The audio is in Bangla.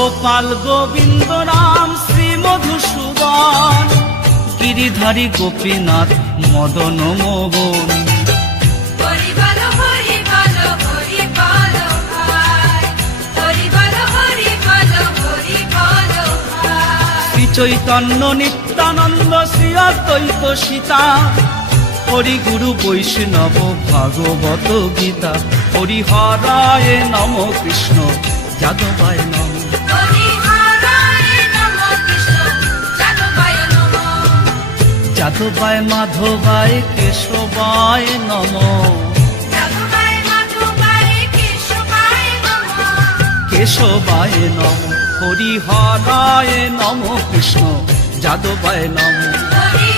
গোপাল গোবিন্দ রাম শ্রী মধুসূদন, গিরিধারী গোপীনাথ মদন মোহন। হরি বল হরি বল হরি বল ভাই, হরি বল হরি বল হরি বল ভাই। শ্রী চৈতন্য নিত্যানন্দ শ্রী অদ্বৈত সীতা, হরি গুরু বৈষ্ণব ভাগবত গীতা। হরি হরায় নম কৃষ্ণ যাদবায় নম, হরি হরায় নম কৃষ্ণ যাদবায় নম, যাদবায় মাধবায় কেশবায় নম, যাদবায় মাধবায় কেশবায় নম, কেশবায় নম। হরি হরায় নম কৃষ্ণ যাদবায় নম। হরি